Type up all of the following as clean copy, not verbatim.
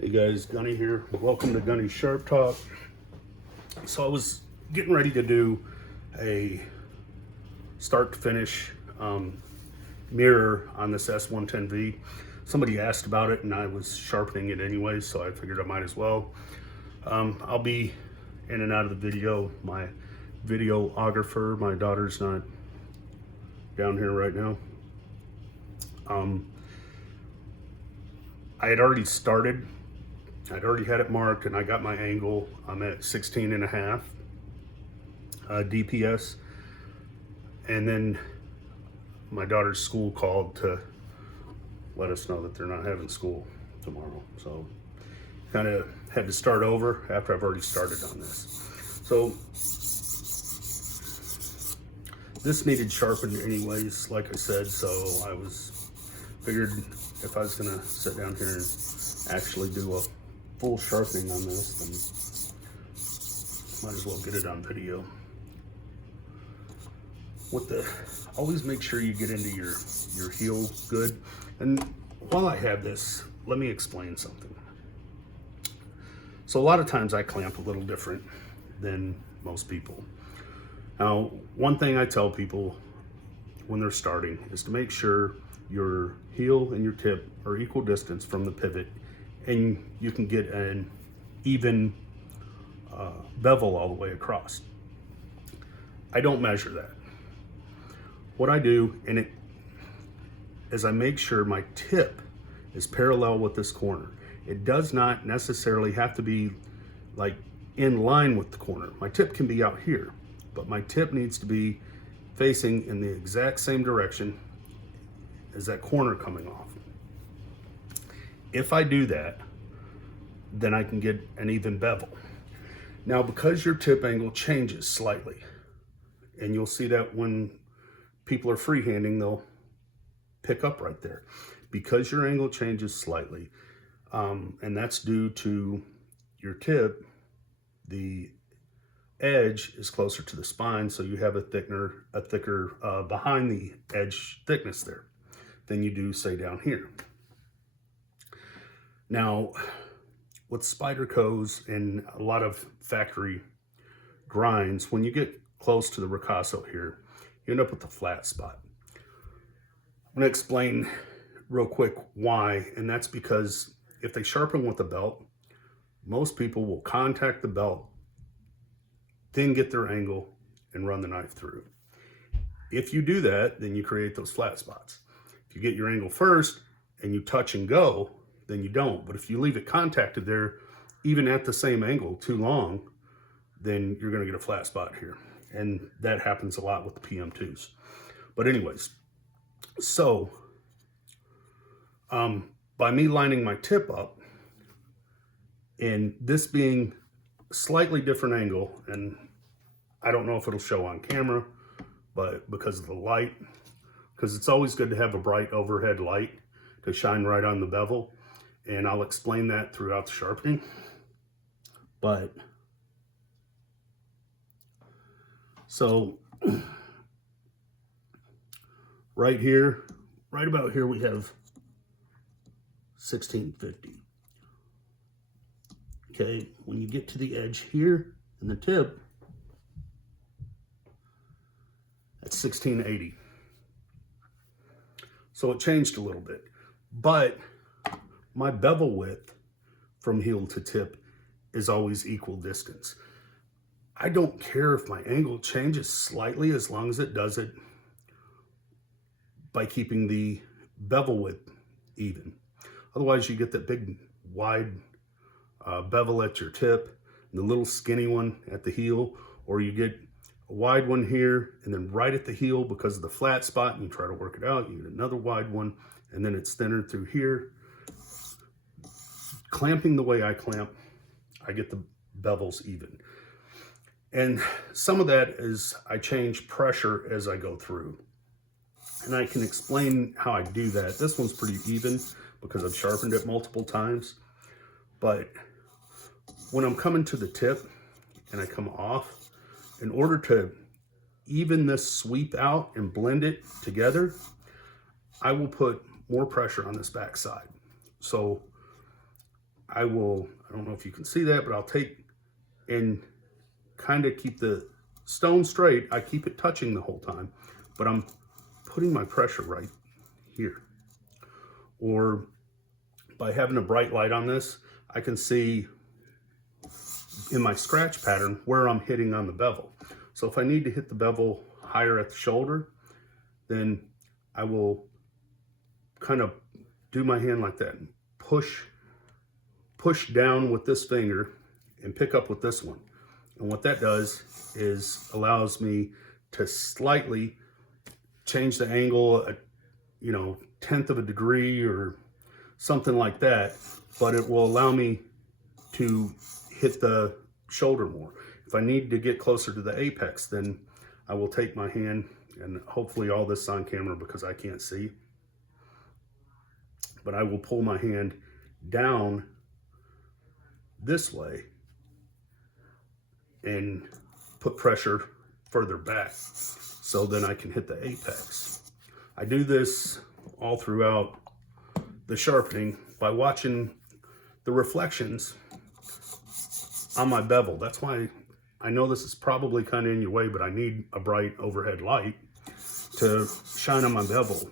Hey guys, Gunny here. Welcome to Gunny Sharp Talk. So I was getting ready to do a start to finish mirror on this s110v. Somebody asked about it and I was sharpening it anyway, so I figured I might as well. I'll be in and out of the video. My videographer, my daughter's not down here right now. I had already started. I'd already had it marked and I got my angle. I'm at 16.5 DPS. And then my daughter's school called to let us know that they're not having school tomorrow. So kind of had to start over after I've already started on this. So this needed sharpened anyways, like I said, so I figured if I was gonna sit down here and actually do a full sharpening on this, then might as well get it on video. Always make sure you get into your heel good. And while I have this, let me explain something. So a lot of times I clamp a little different than most people. Now, one thing I tell people when they're starting is to make sure your heel and your tip are equal distance from the pivot, and you can get an even bevel all the way across. I don't measure that. What I do is I make sure my tip is parallel with this corner. It does not necessarily have to be like in line with the corner. My tip can be out here, but my tip needs to be facing in the exact same direction as that corner coming off. If I do that, then I can get an even bevel. Now, because your tip angle changes slightly, and you'll see that when people are freehanding, they'll pick up right there. Because your angle changes slightly, and that's due to your tip, the edge is closer to the spine, so you have a thicker behind the edge thickness there than you do, say, down here. Now, with Spyderco's and a lot of factory grinds, when you get close to the ricasso here, you end up with a flat spot. I'm going to explain real quick why, and that's because if they sharpen with a belt, most people will contact the belt, then get their angle and run the knife through. If you do that, then you create those flat spots. If you get your angle first and you touch and go, then you don't. But if you leave it contacted there, even at the same angle too long, then you're gonna get a flat spot here. And that happens a lot with the PM2s. But anyways, so by me lining my tip up and this being a slightly different angle, and I don't know if it'll show on camera, but because of the light, because it's always good to have a bright overhead light to shine right on the bevel. And I'll explain that throughout the sharpening. But, so, right here, right about here, we have 1650. Okay, when you get to the edge here and the tip, that's 1680. So it changed a little bit, but my bevel width from heel to tip is always equal distance. I don't care if my angle changes slightly as long as it does it by keeping the bevel width even. Otherwise you get that big wide bevel at your tip and the little skinny one at the heel, or you get a wide one here and then right at the heel because of the flat spot and you try to work it out, you get another wide one and then it's thinner through here. Clamping the way I clamp, I get the bevels even. And some of that is I change pressure as I go through. And I can explain how I do that. This one's pretty even because I've sharpened it multiple times. But when I'm coming to the tip and I come off, in order to even this sweep out and blend it together, I will put more pressure on this back side. So I don't know if you can see that, but I'll take and kind of keep the stone straight. I keep it touching the whole time, but I'm putting my pressure right here. Or by having a bright light on this, I can see in my scratch pattern where I'm hitting on the bevel. So if I need to hit the bevel higher at the shoulder, then I will kind of do my hand like that and push down with this finger and pick up with this one. And what that does is allows me to slightly change the angle, you know, 1/10 of a degree or something like that, but it will allow me to hit the shoulder more. If I need to get closer to the apex, then I will take my hand, and hopefully all this is on camera because I can't see, but I will pull my hand down this way and put pressure further back so then I can hit the apex. I do this all throughout the sharpening by watching the reflections on my bevel. That's why I know this is probably kind of in your way, but I need a bright overhead light to shine on my bevel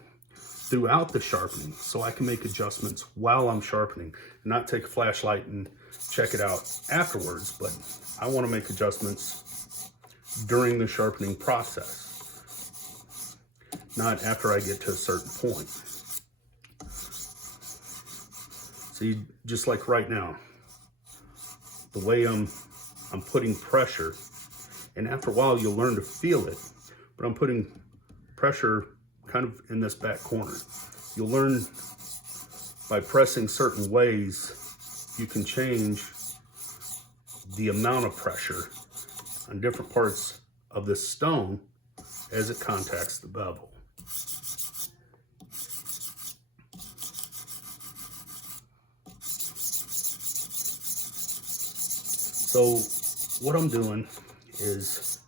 throughout the sharpening so I can make adjustments while I'm sharpening and not take a flashlight and check it out afterwards, but I want to make adjustments during the sharpening process, not after I get to a certain point. See, just like right now, the way I'm putting pressure, and after a while you'll learn to feel it, but I'm putting pressure kind of in this back corner. You'll learn by pressing certain ways, you can change the amount of pressure on different parts of this stone as it contacts the bevel. So what I'm doing is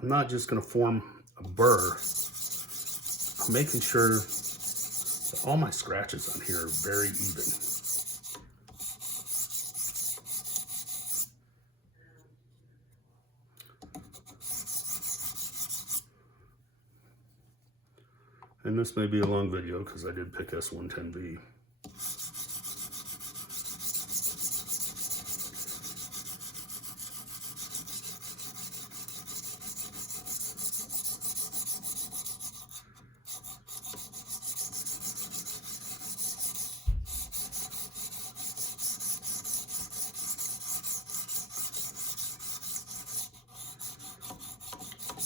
I'm not just going to form a burr. I'm making sure that all my scratches on here are very even. And this may be a long video because I did pick s110v.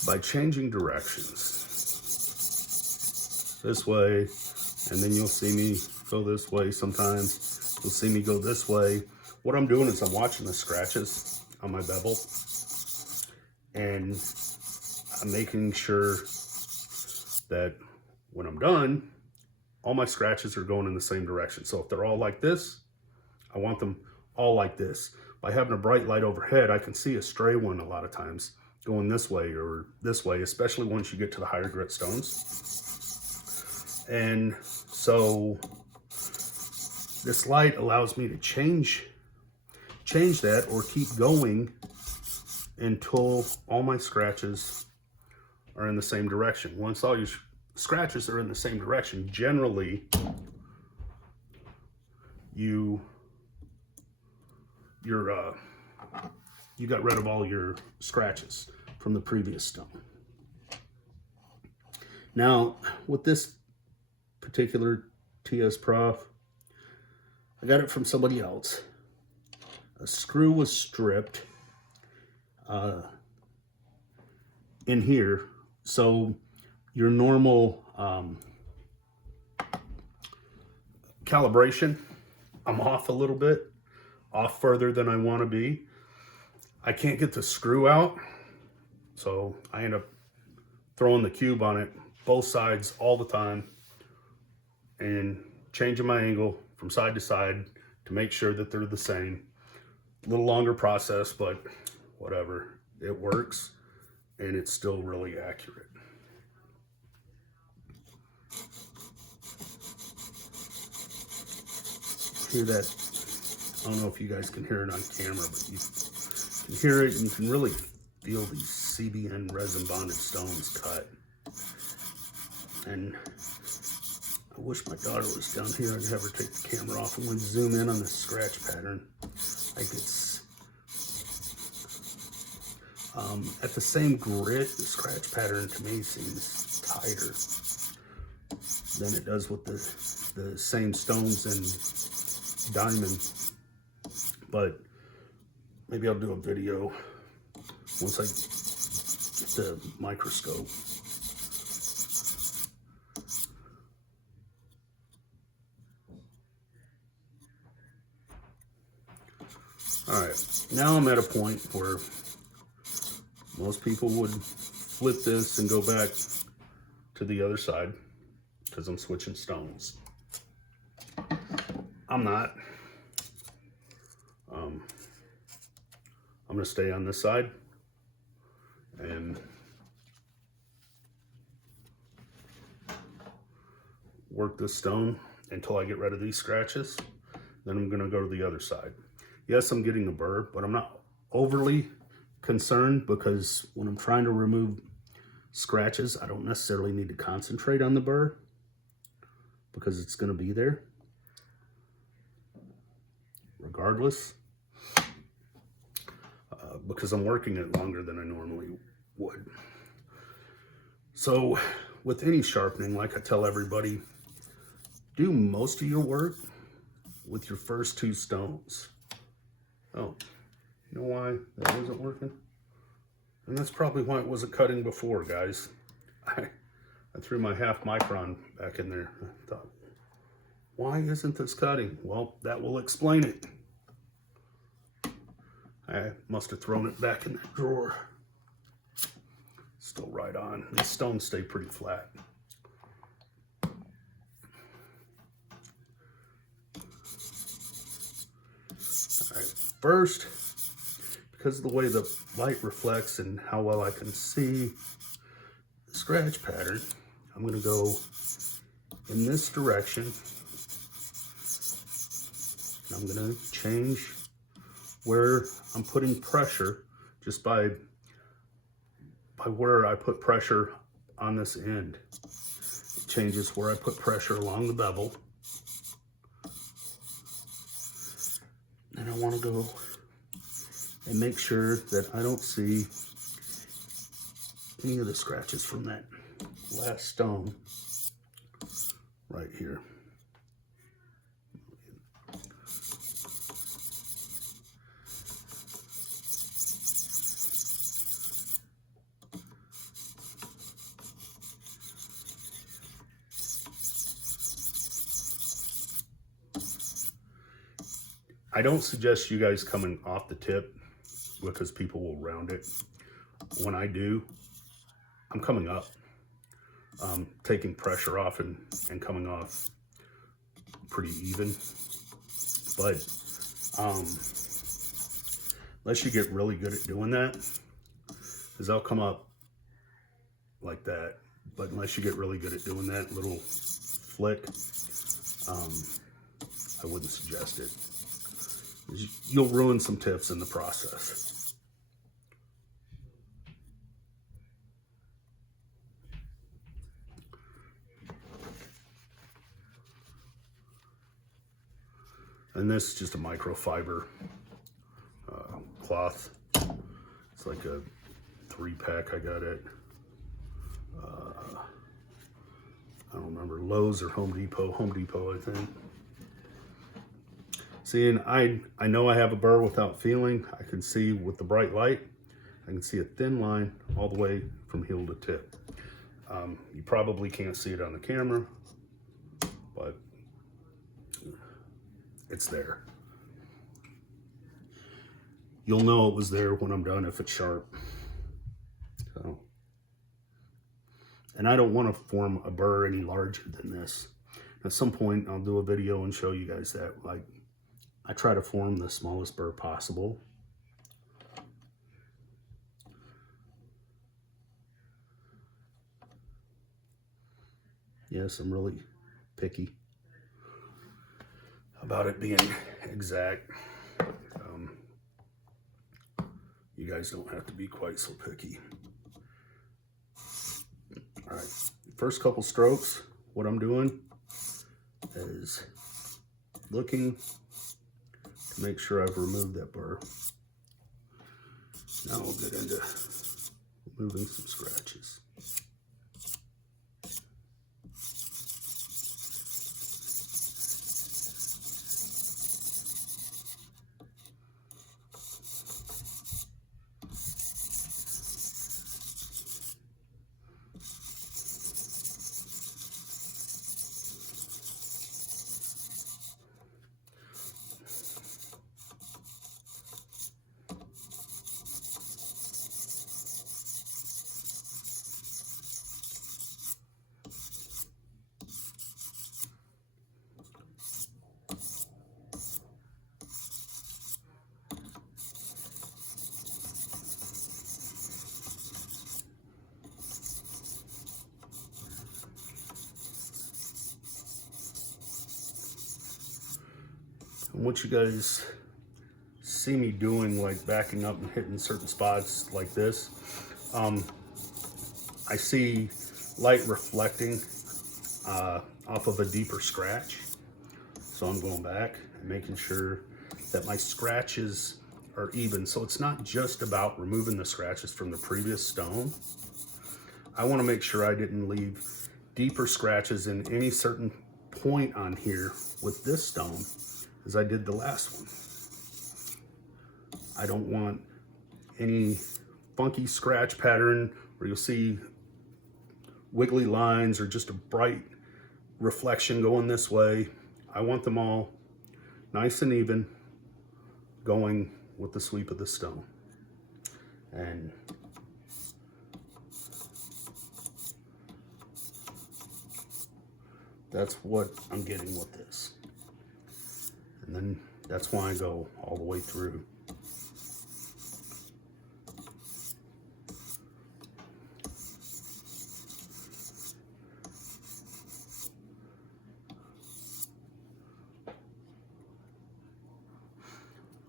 By changing directions this way, and then you'll see me go this way sometimes, you'll see me go this way. What I'm doing is I'm watching the scratches on my bevel and I'm making sure that when I'm done, all my scratches are going in the same direction. So if they're all like this, I want them all like this. By having a bright light overhead, I can see a stray one a lot of times going this way or this way, especially once you get to the higher grit stones. And so this light allows me to change that or keep going until all my scratches are in the same direction. Once all your scratches are in the same direction, generally you got rid of all your scratches from the previous stone. Now, with this particular TS Prof, I got it from somebody else. A screw was stripped in here, so your normal calibration, I'm off a little bit, off further than I want to be. I can't get the screw out, so I end up throwing the cube on it, both sides all the time, and changing my angle from side to side to make sure that they're the same. A little longer process, but whatever, it works, and it's still really accurate. Hear that I don't know if you guys can hear it on camera, but you can hear it and you can really feel these CBN resin bonded stones cut. And I wish my daughter was down here. I'd have her take the camera off and we'd zoom in on the scratch pattern. Like it's at the same grit, the scratch pattern to me seems tighter than it does with the same stones and diamond. But maybe I'll do a video once I get the microscope. All right, now I'm at a point where most people would flip this and go back to the other side because I'm switching stones. I'm not. I'm going to stay on this side and work this stone until I get rid of these scratches. Then I'm going to go to the other side. Yes, I'm getting a burr, but I'm not overly concerned because when I'm trying to remove scratches, I don't necessarily need to concentrate on the burr because it's going to be there regardless, because I'm working it longer than I normally would. So with any sharpening, like I tell everybody, do most of your work with your first two stones. Oh, you know why that wasn't working? And that's probably why it wasn't cutting before, guys. I threw my 1/2 micron back in there. I thought, why isn't this cutting? Well, that will explain it. I must have thrown it back in that drawer. Still right on. These stones stay pretty flat. All right, first, because of the way the light reflects and how well I can see the scratch pattern, I'm going to go in this direction. I'm going to change where I'm putting pressure just by where I put pressure on this end. It changes where I put pressure along the bevel. And I want to go and make sure that I don't see any of the scratches from that last stone right here. I don't suggest you guys coming off the tip because people will round it. When I do, I'm coming up, taking pressure off and coming off pretty even. But unless you get really good at doing that, because I'll come up like that, but unless you get really good at doing that little flick, I wouldn't suggest it. You'll ruin some tips in the process. And this is just a microfiber cloth. It's like a 3-pack. I got it. I don't remember, Lowe's or Home Depot. Home Depot, I think. See, and I know I have a burr without feeling. I can see with the bright light, I can see a thin line all the way from heel to tip. You probably can't see it on the camera, but it's there. You'll know it was there when I'm done if it's sharp. So, and I don't want to form a burr any larger than this. At some point, I'll do a video and show you guys that. Like, I try to form the smallest burr possible. Yes, I'm really picky about it being exact. You guys don't have to be quite so picky. All right, first couple strokes, what I'm doing is looking to make sure I've removed that burr. Now we'll get into removing some scratches. And what you guys see me doing, like backing up and hitting certain spots like this, I see light reflecting off of a deeper scratch. So I'm going back and making sure that my scratches are even. So it's not just about removing the scratches from the previous stone. I want to make sure I didn't leave deeper scratches in any certain point on here with this stone as I did the last one. I don't want any funky scratch pattern where you'll see wiggly lines or just a bright reflection going this way. I want them all nice and even going with the sweep of the stone. And that's what I'm getting with this. And then that's why I go all the way through.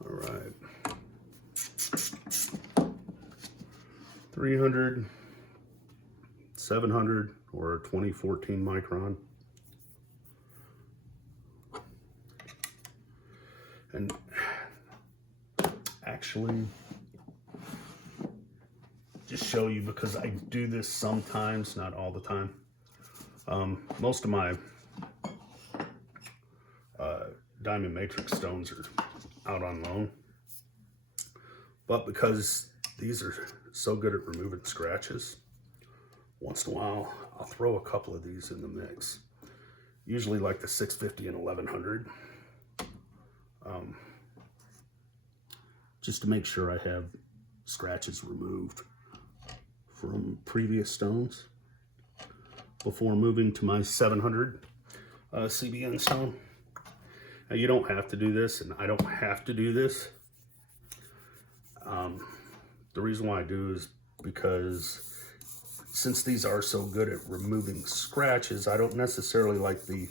All right. 300, 700, or a 2014 micron. And actually, just show you, because I do this sometimes, not all the time. Most of my diamond matrix stones are out on loan, but because these are so good at removing scratches, once in a while I'll throw a couple of these in the mix, usually like the 650 and 1100. Just to make sure I have scratches removed from previous stones before moving to my 700 CBN stone. Now you don't have to do this, and I don't have to do this. The reason why I do is because since these are so good at removing scratches, I don't necessarily like the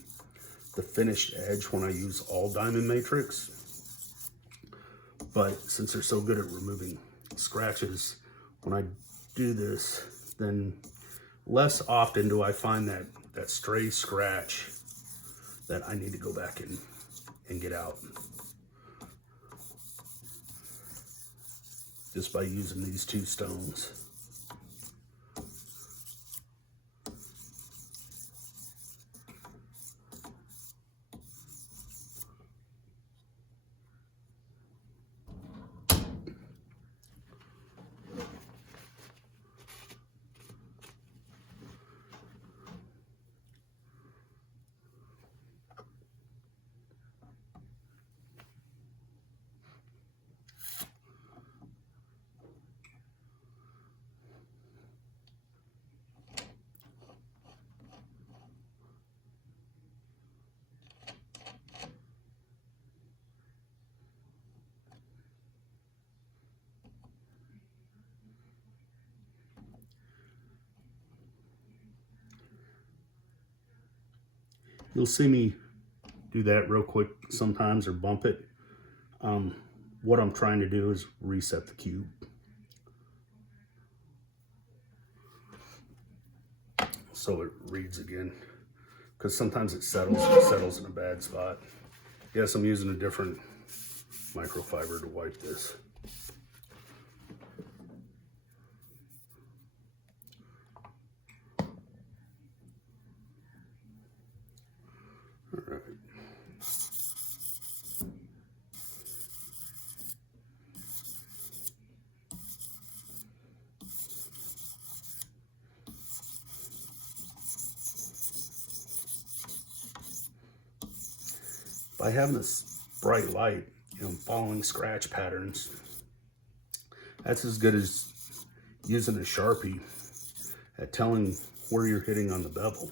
finished edge when I use all diamond matrix. But since they're so good at removing scratches, when I do this, then less often do I find that stray scratch that I need to go back and get out. Just by using these two stones. You'll see me do that real quick sometimes or bump it. What I'm trying to do is reset the cube. So it reads again, because sometimes it settles in a bad spot. Yes, I'm using a different microfiber to wipe this. All right. By having this bright light, following scratch patterns, that's as good as using a Sharpie at telling where you're hitting on the bevel.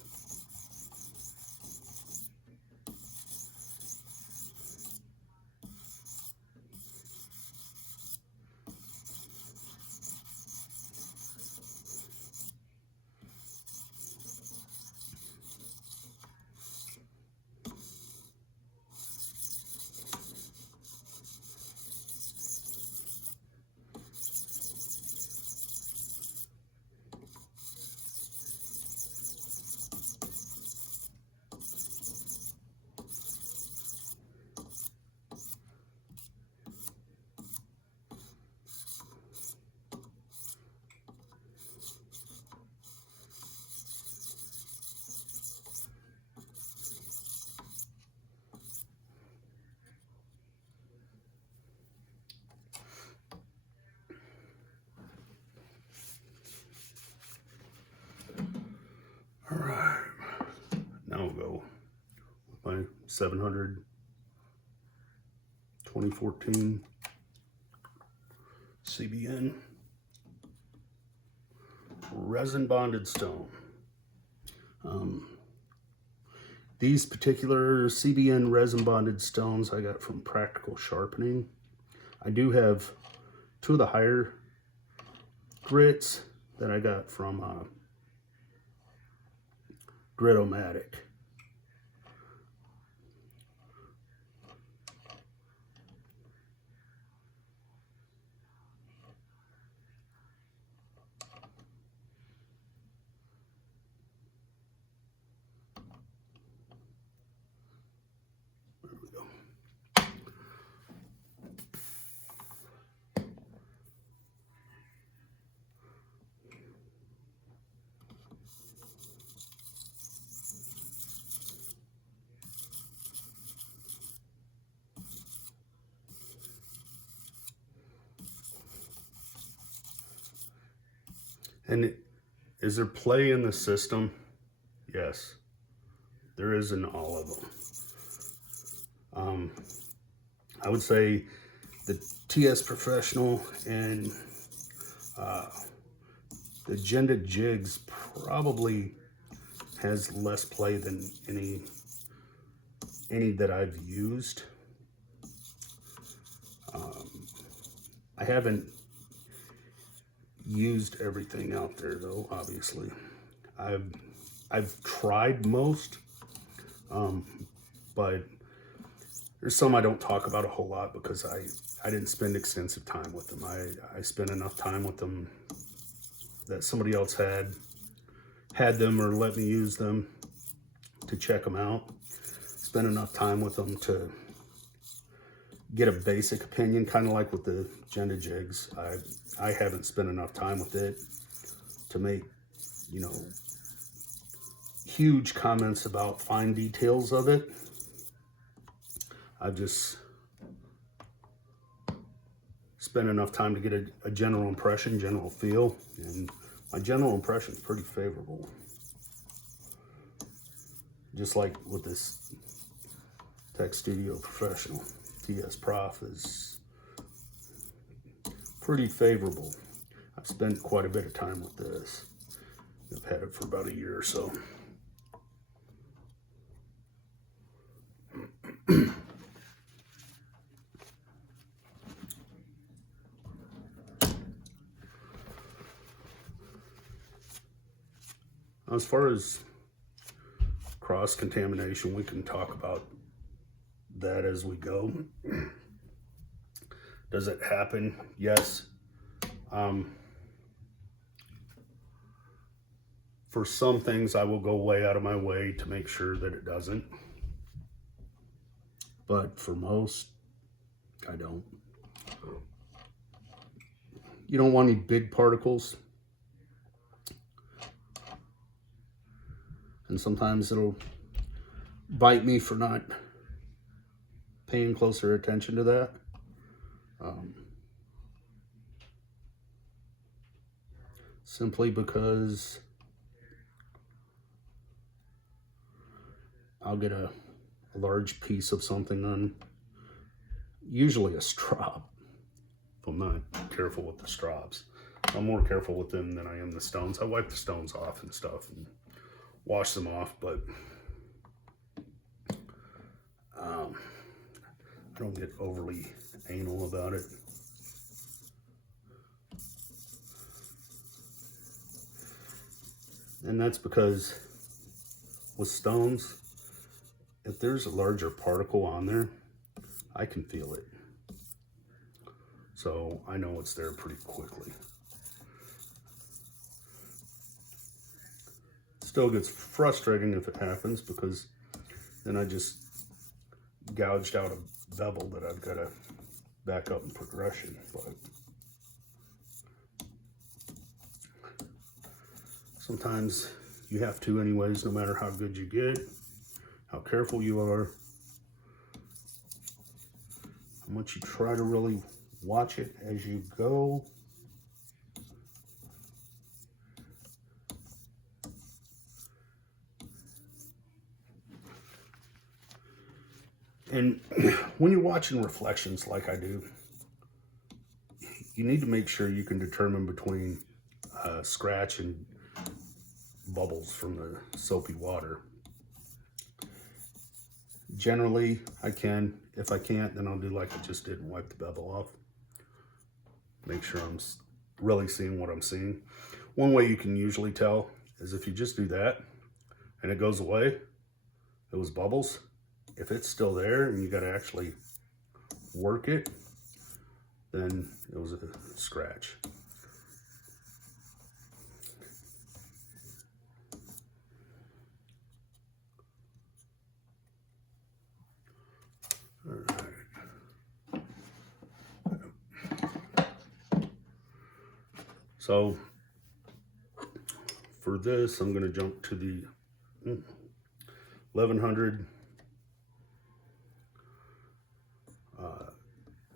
All right, now we'll go with my 700 2014 CBN resin bonded stone. These particular CBN resin bonded stones I got from Practical Sharpening. I do have two of the higher grits that I got from Grit-O-Matic. There we go. And is there play in the system? Yes, there is in all of them. I would say the TS Professional and the Agenda Jigs probably has less play than any that I've used. I haven't used everything out there though, obviously. I've tried most, but there's some I don't talk about a whole lot because I didn't spend extensive time with them. I spent enough time with them that somebody else had them or let me use them to check them out. Spent enough time with them to get a basic opinion, kind of like with the Agenda Jigs. I haven't spent enough time with it to make, huge comments about fine details of it. I've just spent enough time to get a general impression, general feel, and my general impression is pretty favorable. Just like with this Tech Studio Professional, TS Prof is pretty favorable. I've spent quite a bit of time with this. I've had it for about a year or so. As far as cross-contamination, we can talk about that as we go. Does it happen? Yes. For some things, I will go way out of my way to make sure that it doesn't. But for most, I don't. You don't want any big particles. And sometimes it'll bite me for not paying closer attention to that. Simply because I'll get a large piece of something on, usually a straw, if I'm not careful with the straws. I'm more careful with them than I am the stones. I wipe the stones off and stuff and wash them off, but I don't get overly anal about it. And that's because with stones, if there's a larger particle on there, I can feel it. So I know it's there pretty quickly. Still gets frustrating if it happens, because then I just gouged out a bevel that I've got to back up in progression. But sometimes you have to anyways, no matter how good you get, how careful you are, how much you try to really watch it as you go. And when you're watching reflections like I do, you need to make sure you can determine between scratch and bubbles from the soapy water. Generally, I can. If I can't, then I'll do like I just did and wipe the bevel off. Make sure I'm really seeing what I'm seeing. One way you can usually tell is if you just do that and it goes away, those bubbles, if it's still there and you got to actually work it, then it was a scratch. All right. So for this, I'm going to jump to the 1100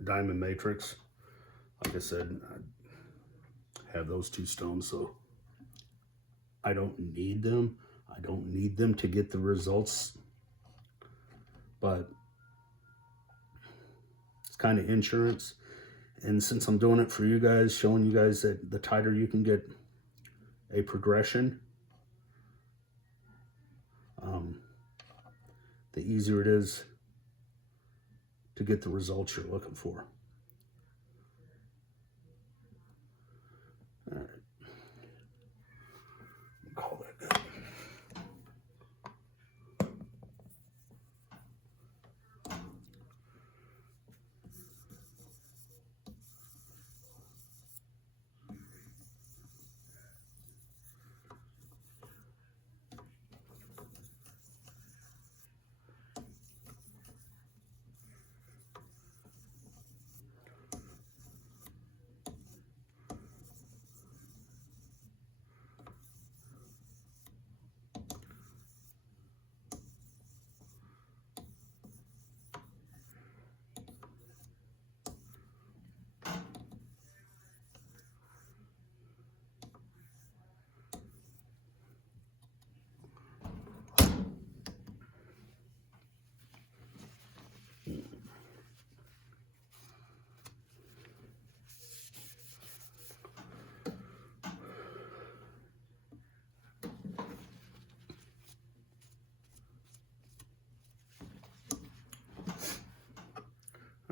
diamond matrix. Like I said, I have those two stones, so I don't need them. I don't need them to get the results, but it's kind of insurance. And since I'm doing it for you guys, showing you guys that the tighter you can get a progression, the easier it is to get the results you're looking for. All right. Call that good.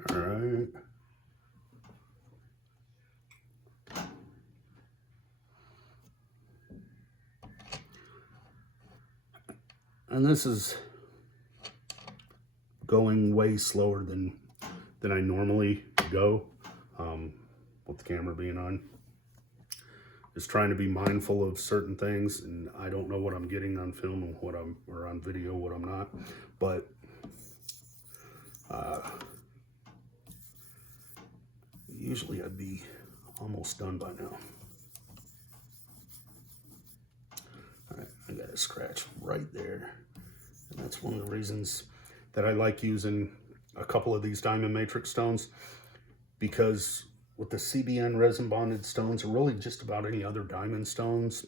All right. And this is going way slower than I normally go, with the camera being on. Just trying to be mindful of certain things, and I don't know what I'm getting on film and or on video, what I'm not. But usually I'd be almost done by now. All right, I got a scratch right there. And that's one of the reasons that I like using a couple of these diamond matrix stones, because with the CBN resin bonded stones, or really just about any other diamond stones,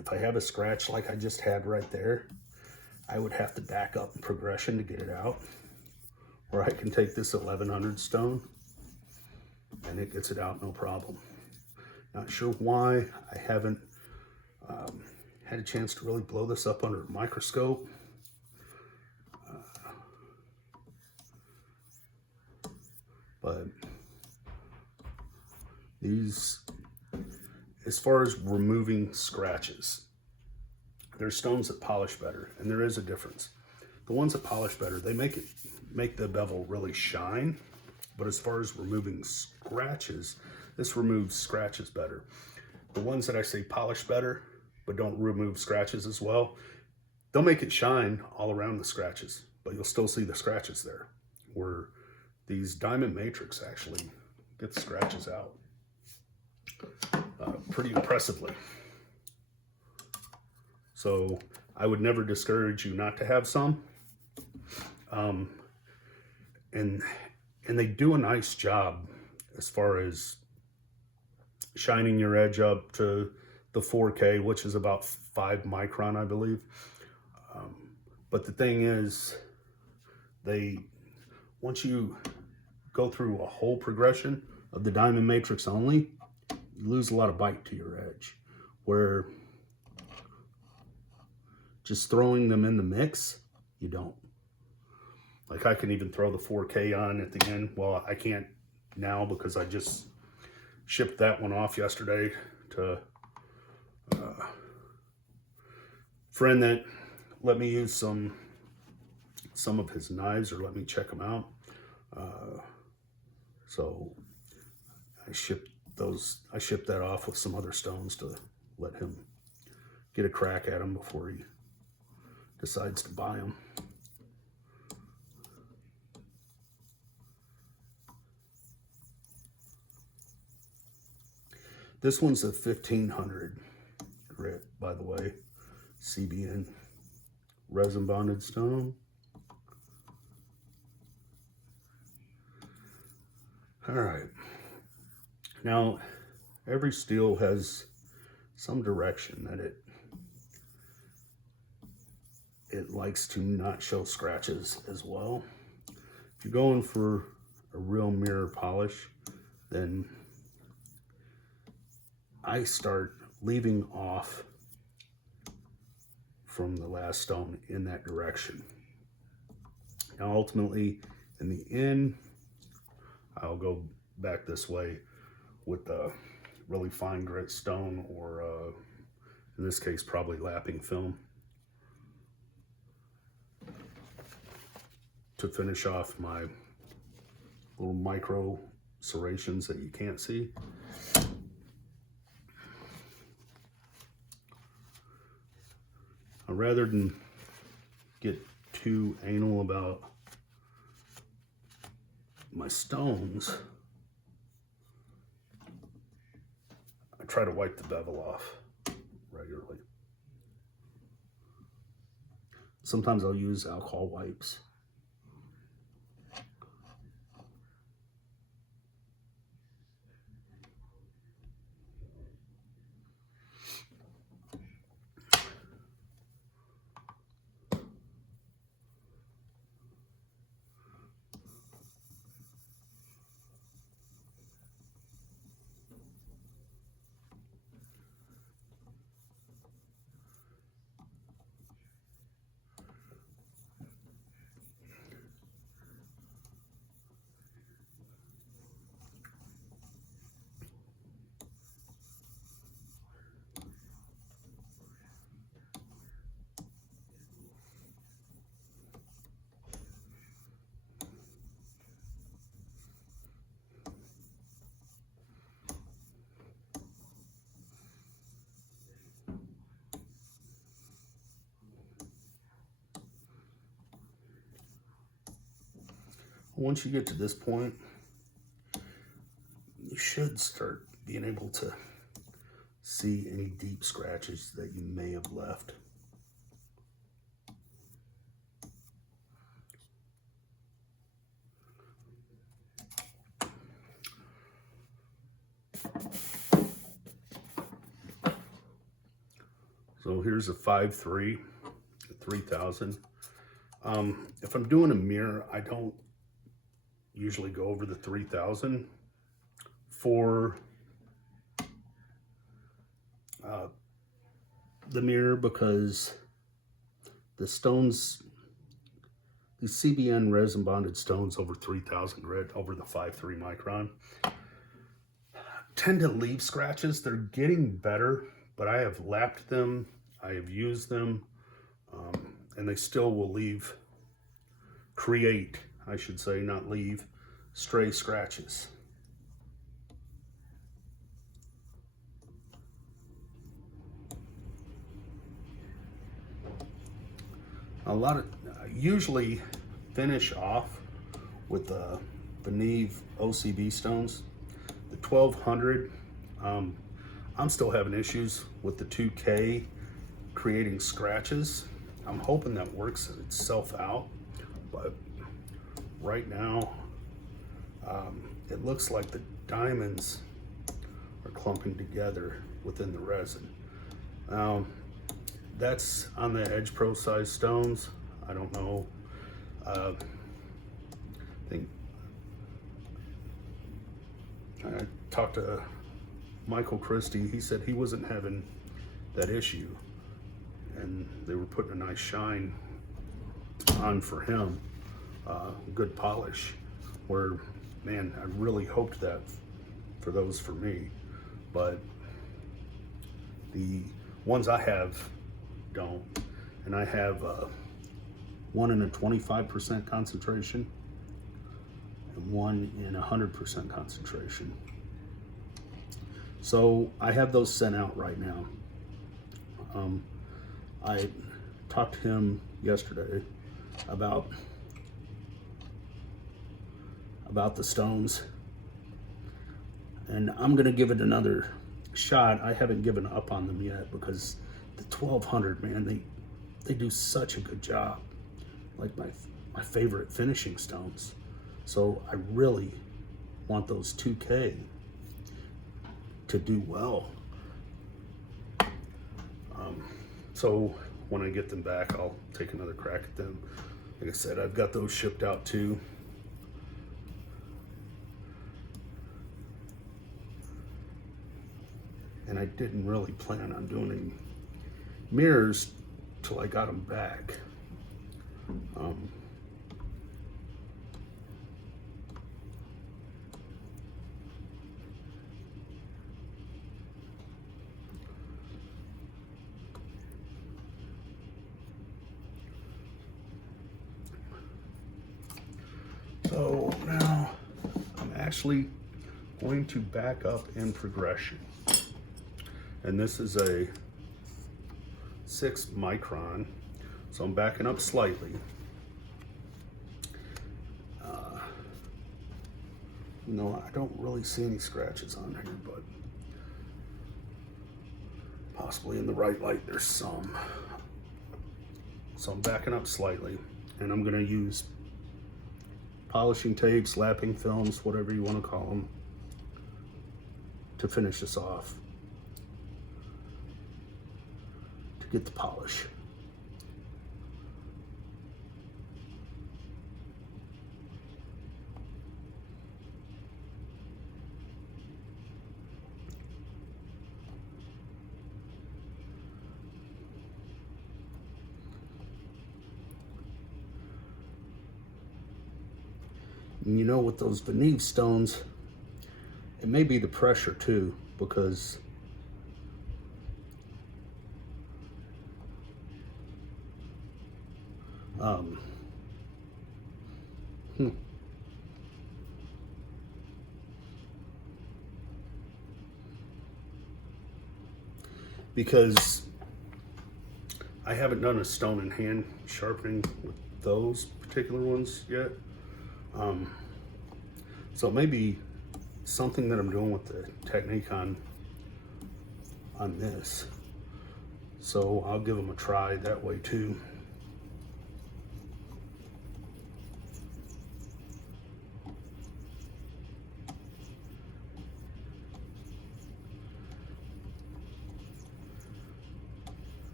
if I have a scratch like I just had right there, I would have to back up in progression to get it out. Or I can take this 1100 stone and it gets it out no problem. Not sure why I haven't had a chance to really blow this up under a microscope. But these, as far as removing scratches, there's stones that polish better, and there is a difference. The ones that polish better, they make the bevel really shine. But as far as removing scratches, this removes scratches better. The ones that I say polish better, but don't remove scratches as well, they'll make it shine all around the scratches, but you'll still see the scratches there. Where these diamond matrix actually get the scratches out pretty impressively. So I would never discourage you not to have some. And they do a nice job as far as shining your edge up to the 4K, which is about 5 micron, I believe. But the thing is, once you go through a whole progression of the diamond matrix only, you lose a lot of bite to your edge. Where just throwing them in the mix, you don't. Like I can even throw the 4K on at the end. Well, I can't now because I just shipped that one off yesterday to a friend that let me use some of his knives, or let me check them out. So I shipped that off with some other stones to let him get a crack at them before he decides to buy them. This one's a 1500 grit, by the way, CBN resin bonded stone. All right. Now, every steel has some direction that it likes to not show scratches as well. If you're going for a real mirror polish, then I start leaving off from the last stone in that direction. Now, ultimately, in the end, I'll go back this way with the really fine grit stone, or in this case, probably lapping film, to finish off my little micro serrations that you can't see. Rather than get too anal about my stones, I try to wipe the bevel off regularly. Sometimes I'll use alcohol wipes. Once you get to this point, you should start being able to see any deep scratches that you may have left. So here's a 5.3, 3000. If I'm doing a mirror, I don't usually go over the 3000 for the mirror, because the stones, these CBN resin bonded stones over 3000 grit, over the 5.3 micron, tend to leave scratches. They're getting better, but I have lapped them, I have used them, and they still will create, I should say, not leave, stray scratches. Usually finish off with the Neve OCB stones. The 1200, I'm still having issues with the 2K creating scratches. I'm hoping that works itself out, but right now it looks like the diamonds are clumping together within the resin. That's on the Edge Pro size stones. I don't know. I think I talked to Michael Christie. He said he wasn't having that issue, and they were putting a nice shine on for him, good polish. Where, man, I really hoped that for those for me, but the ones I have don't. And I have one in a 25% concentration and one in 100% concentration. So I have those sent out right now. I talked to him yesterday about the stones, and I'm gonna give it another shot. I haven't given up on them yet, because the 1200, man, they do such a good job. Like my favorite finishing stones. So I really want those 2K to do well. So when I get them back, I'll take another crack at them. Like I said, I've got those shipped out too. And I didn't really plan on doing any mirrors till I got them back. So now I'm actually going to back up in progression. And this is a 6 micron, so I'm backing up slightly. No, I don't really see any scratches on here, but possibly in the right light there's some. So I'm backing up slightly, and I'm gonna use polishing tapes, lapping films, whatever you want to call them, to finish this off, to get the polish. And you know, with those Neve stones, it may be the pressure too, because because I haven't done a stone in hand sharpening with those particular ones yet. So maybe something that I'm doing with the technique on this. So I'll give them a try that way too.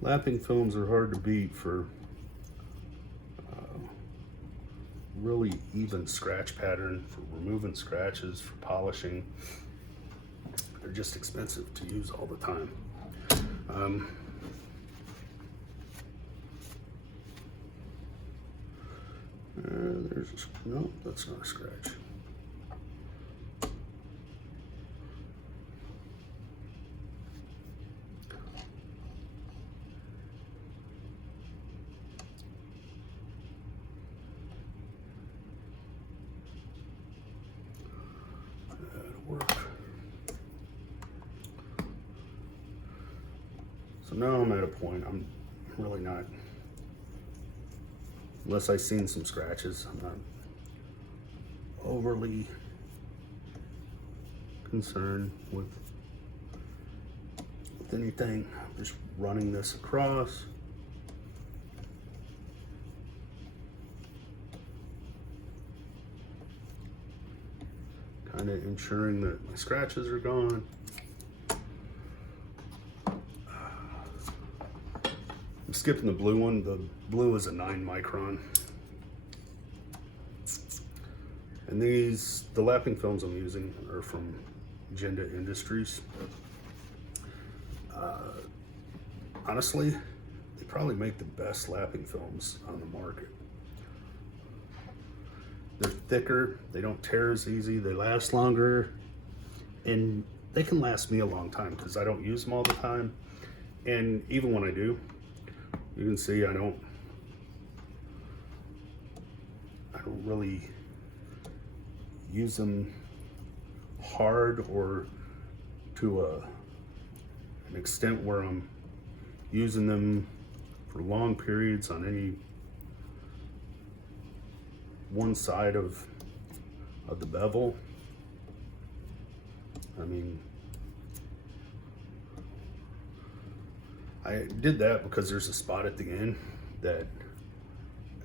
Lapping films are hard to beat for really even scratch pattern, for removing scratches, for polishing. They're just expensive to use all the time. No, that's not a scratch. Work. So now I'm at a point, I'm really not, unless I've seen some scratches, I'm not overly concerned with anything. I'm just running this across. Kind of ensuring that my scratches are gone. I'm skipping the blue one. The blue is a 9 micron. And the lapping films I'm using are from Agenda Industries. Honestly, they probably make the best lapping films on the market. They're thicker, they don't tear as easy, they last longer, and they can last me a long time because I don't use them all the time. And even when I do, you can see I don't really use them hard or to an extent where I'm using them for long periods on any one side of the bevel. I mean, I did that because there's a spot at the end that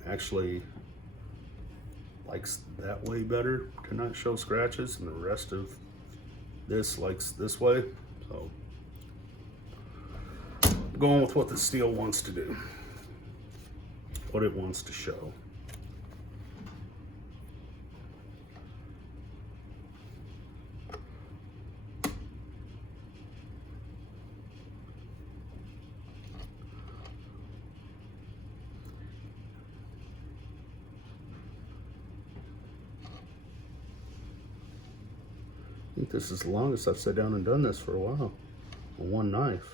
actually likes that way better to not show scratches, and the rest of this likes this way. So I'm going with what the steel wants to do, what it wants to show. I think this is the longest I've sat down and done this for a while on one knife.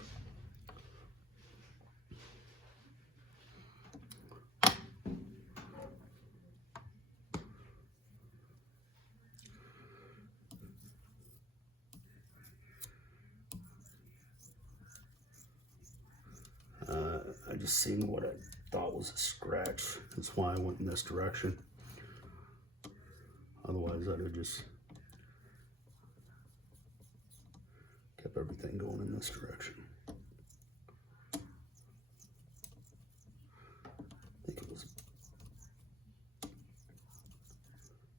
I just seen what I thought was a scratch. That's why I went in this direction. Otherwise, I'd have just kept everything going in this direction. I think it was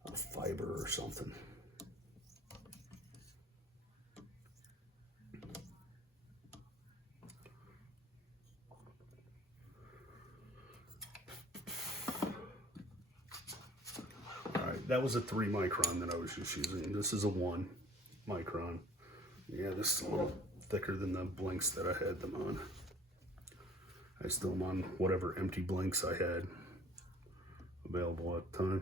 a fiber or something. That was a 3 micron that I was just using. This is a 1 micron. Yeah, this is a little thicker than the blinks that I had them on. I still am on whatever empty blinks I had available at the time.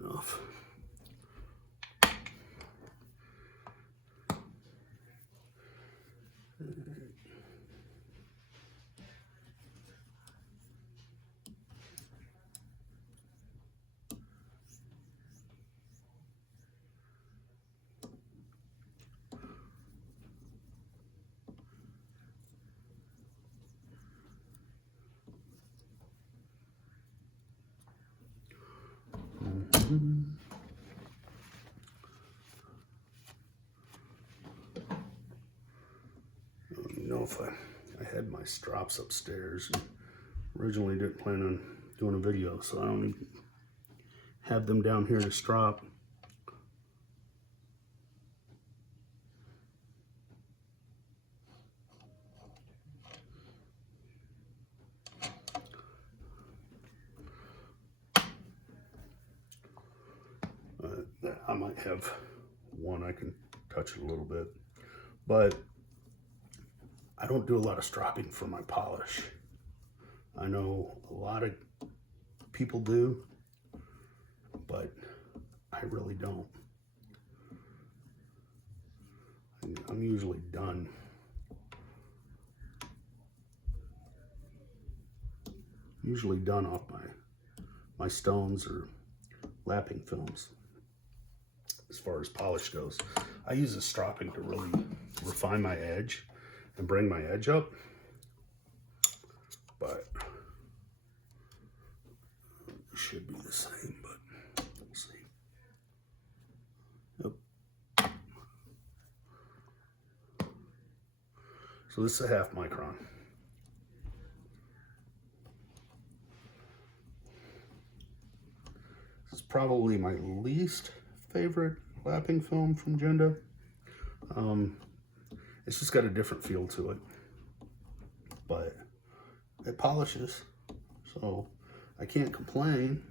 Enough. don't know if I had my strops upstairs. Originally didn't plan on doing a video, so I don't even have them down here to strop. I might have one, I can touch it a little bit, but I don't do a lot of stropping for my polish. I know a lot of people do, but I really don't. I'm usually done. Usually done off my stones or lapping films. As far as polish goes, I use the stropping to really refine my edge and bring my edge up, but it should be the same, but we'll see. Yep. So this is a 1/2 micron. This is probably my least favorite lapping film from Genda. It's just got a different feel to it, but it polishes, so I can't complain.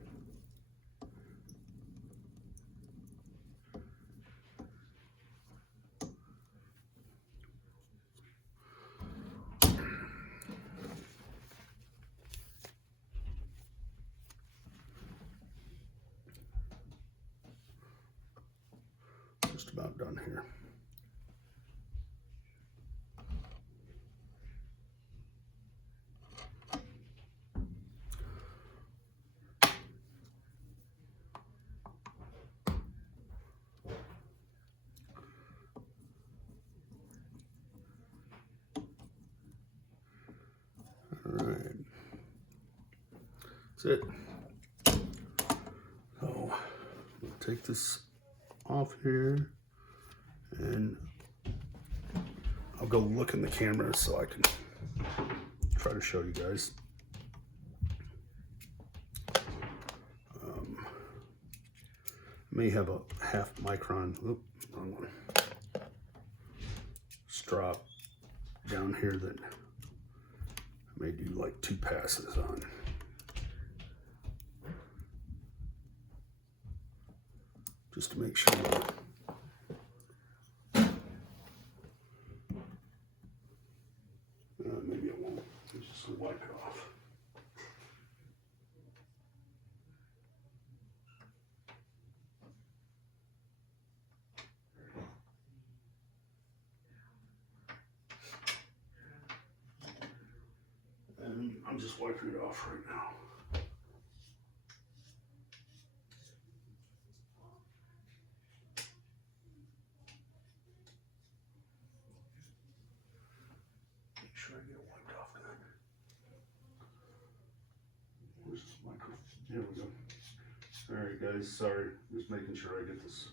Just about done here. All right, that's it. So we'll take this off here, and I'll go look in the camera so I can try to show you guys. May have a 1/2 micron, wrong one, strop down here that I may do like 2 passes on. Just to make sure that maybe I won't. Let's just wipe it off. And I'm just wiping it off right now. Make sure I get it wiped off good. Where's this microphone? There we go. All right, guys, sorry. Just making sure I get this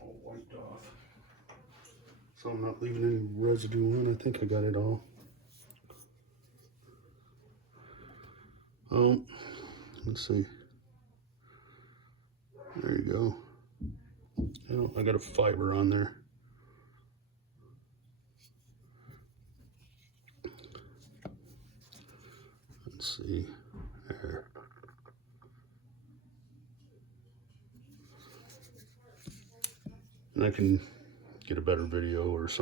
all wiped off, so I'm not leaving any residue on. I think I got it all. Let's see. There you go. Oh, I got a fiber on there. Let's see. There. And I can get a better video or something.